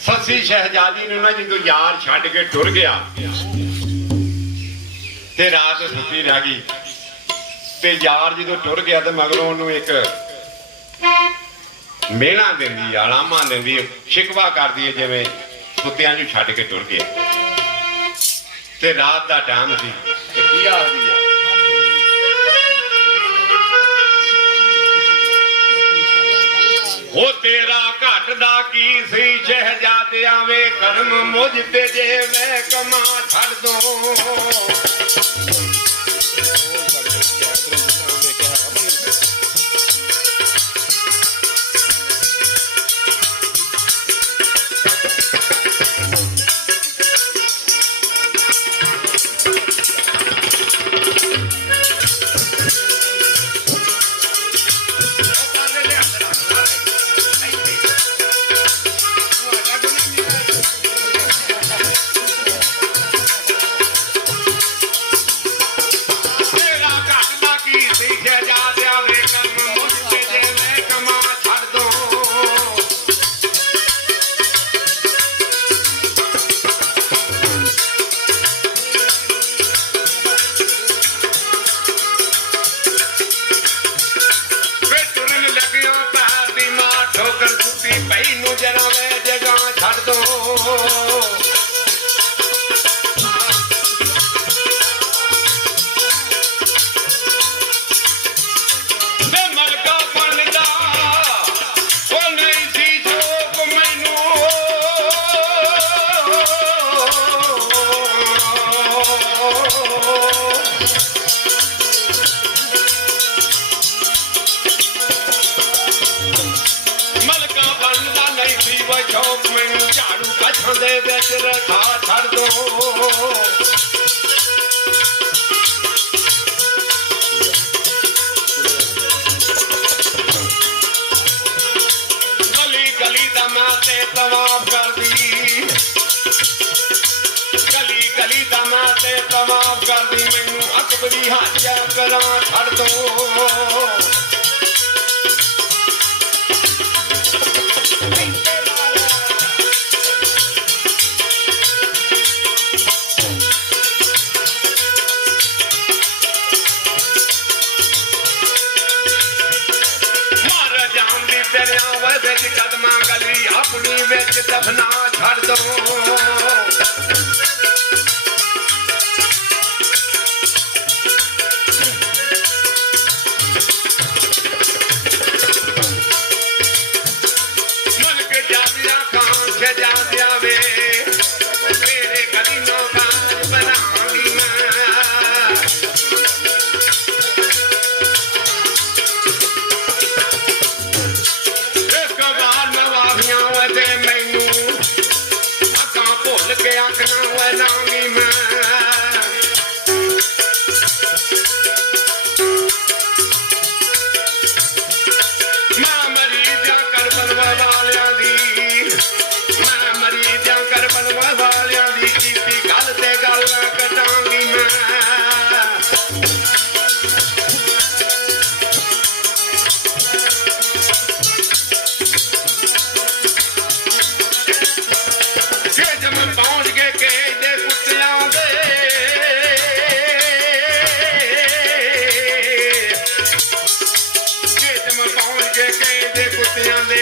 सस्सी शहजादी ने ना जो यार छड़ के टुर गया ते रात सुती रह गई ते यार जो टुर गया तो मगरों उन्होंने एक मेहना देंदी आलामा देंदी शिकवा करदी है जिवें कुत्तियां नूं छड्ड के टुर गया ते रात दा टाइम सी ते की आखदी है हो तेरा घट दा की सी शहजादिया वे कर्म मुझ ते जे मैं कमा छड़ दो रखा छड़ दो गली गली दमाते तवाफ कर दी गली गली दमाते तवाफ कर दी मैनू अकबरी हाजा करा छड़ दो कदमा गली अपनी बिच दफना छड़ दो मलक जादिया खान शहजादिया वे तेरे कदी नौकार बनाऊंगी मैं के आखना लाऊंगी मैं मरीजा कर बनवा वालियां दी मैं मरीजा कर बनवा वालियां दी कीती गल ते गल कटांगी मैं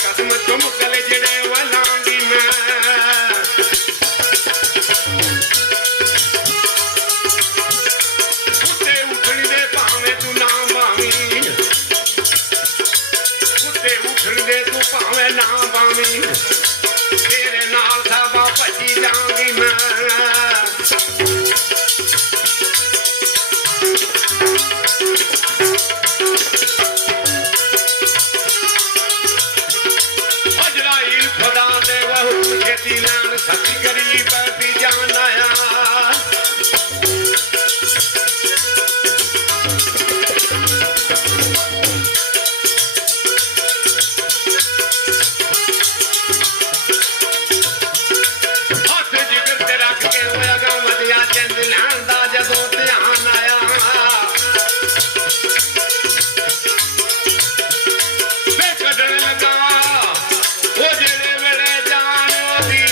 कदम तुम कल जड़े वलांगी मैं कुत्ते उठन दे भावे तू ना बावी कुत्ते उठन दे तू भावे ना बावी तेरे नाल साबा भजी जाऊंगी मैं सती गरीब भी जान आया हाथ जिगर ते रख के होया गा मदिया चंद लैंदा जदों ध्यान आया मैं कढण लगा वो जेड़े वेले जान दी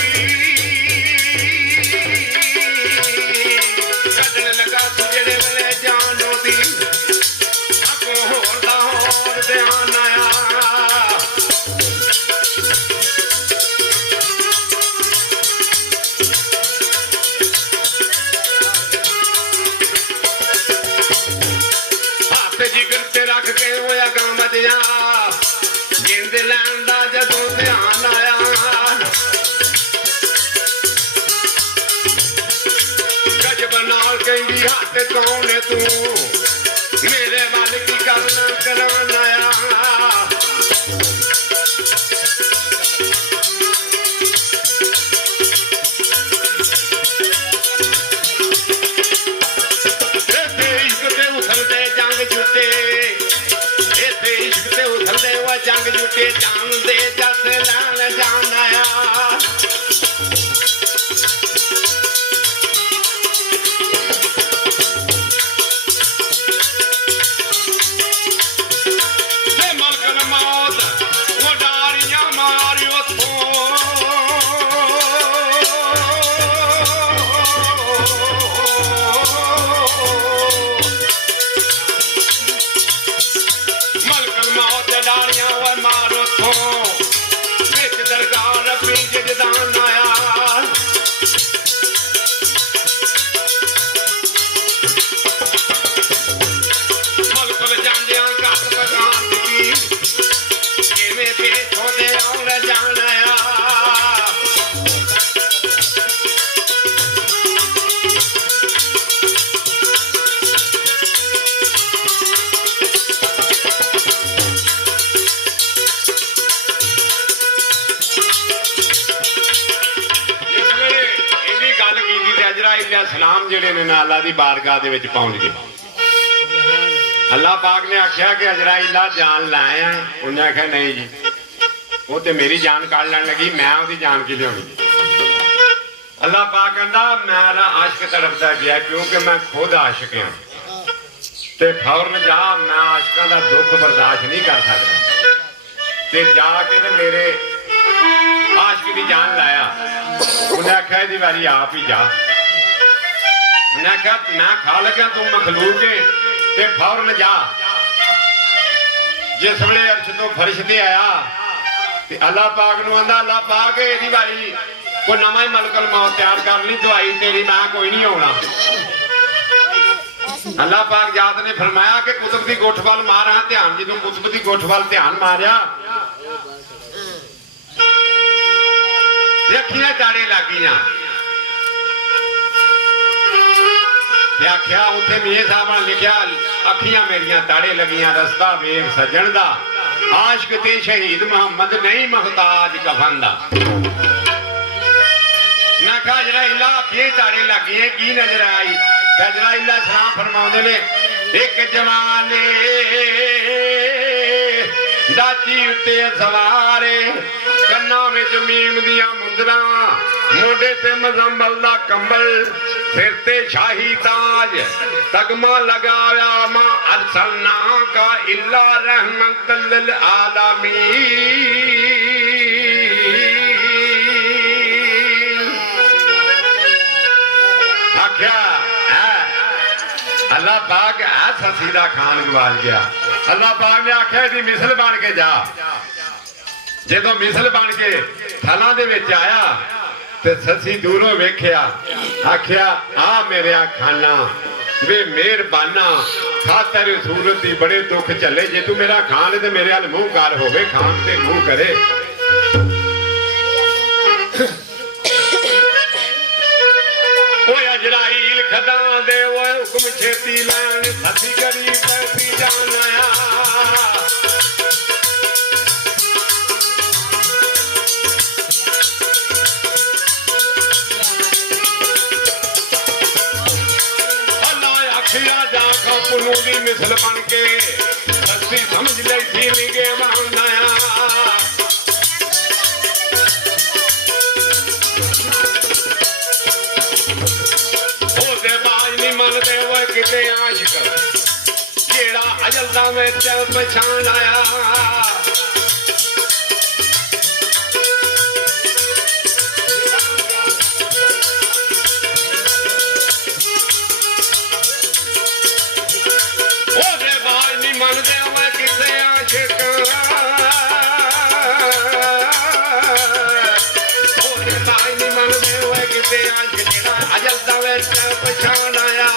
की हाथ कौन तू मेरे वाल की करना करवाना जंग जुटे जान दे जस लाल जानाया मलकन मौत वो डारियां मारियो थो मलकन मौत डारियां वो मारो थो बिच दरगाह रफी जगदान आया मलकन जांदियां घट पकान की किवें पेश होदे आउण जान आया सलाम जेड़े ने अल्लाह दी बारगाह दे विच पहुंच गए अल्लाह पाक ने आख्या कि अजराइला जान लाया उन्हें आख्या नहीं जी वो तो मेरी जान काट लैन लगी मैं उसकी जान की लियानी अल्लाह पाक कहंदा मेरा आशिक तड़पदा गया क्योंकि मैं खुद आशिक हां ते फौरन जा मैं आशिकां दा दुख बर्दाश्त नहीं कर सकदा ते जाके ते मेरे आशिक दी जान लाया उन्हें आख्या दी वारी आप ही जा मैं कहा मैं खा लगा तू मखलूक ते फौरन जा जिस वेले अर्श तो फर्श ते आया ते अल्लाह पाक नूं आंदा अल्लाह पाक एदी वारी कोई नवां ही मलकल मौत तैयार कर ली दवाई तेरी मैं कोई नहीं आउणा अल्लाह पाक जात ने फरमाया कि कुतुब दी गुठ वाल मार हां ध्यान जदों कुतुब दी गुठ वाल ध्यान मारिया ते अखियां ताड़े लग गईयां आख्या उथे मियां साहब ने लिखा अखियां मेरियां ताड़े लगियां रस्ता वेख सजन दा आशिक ते शहीद मोहम्मद नहीं मुहताज कफन दा मैं कहा अजराइला अखियां ताड़े लग गए की नजर आई अजराइला सलाम फरमाउंदे ने एक जवाने दाची उत्ते सवारे कन्ना विच मीम दियां मुंदरां मोढे ते मजम्बल दा कंबल सिर ते शाही ताज तगमा लगाया मां अरसलना का इल्ला रहमतल लिल आलमीन आख्या अल्लाह पाक ससीदा खान गवाल गया अल्लाह पाक ने आख्या दी मिसल बन के जा जदों मिसल बन के थलां दे विच आया ते ससी दूरों वेख्या आख्या आ मेरे खाना वे मेहरबाना खातर सूरत दी बड़े दुख चले जे तू मेरा खान ते मेरे हल मुंह कर होवे खान ते मुंह करे ओए अजराइल खदा दे ओए हुक्म छेती लैन ससी करी पैसी जाना मिसल बन के सच्ची समझ ली थी निगे बनाया होते बाज नहीं मनते हुए किते आशिक जेड़ा अजलदा में चल पछाण आया पछाण आया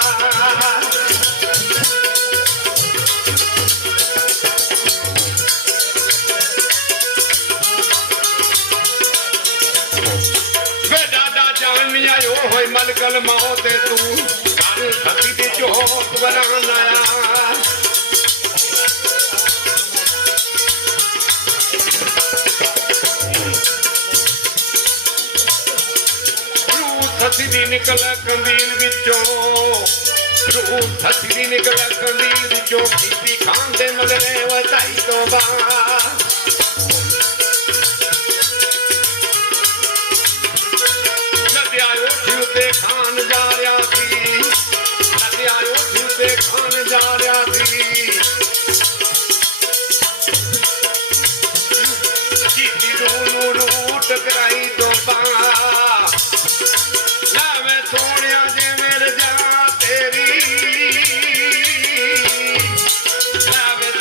वे दादा जान आयो होय मलकल मौत तू सती दी चौक बनाया सती दी निकल कंदील विचों रूह सती दी निकल कंदील विचों बीबी खान दे मगरे वधाई तो बाद नदिया उठी उते खान जा रहा सी नदिया उठी उते खान जा रहा सी जीती नू रूट कराई तो बाद सोनिया जे मेरे जा तेरी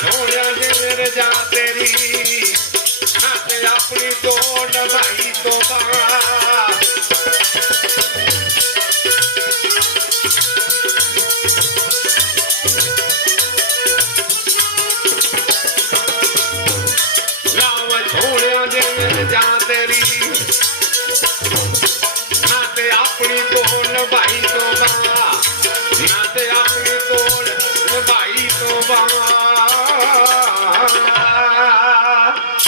सोनिया जे मेरे जा तेरी अपनी तो नभाई तो लाव सोनिया जे मेरे जा तेरी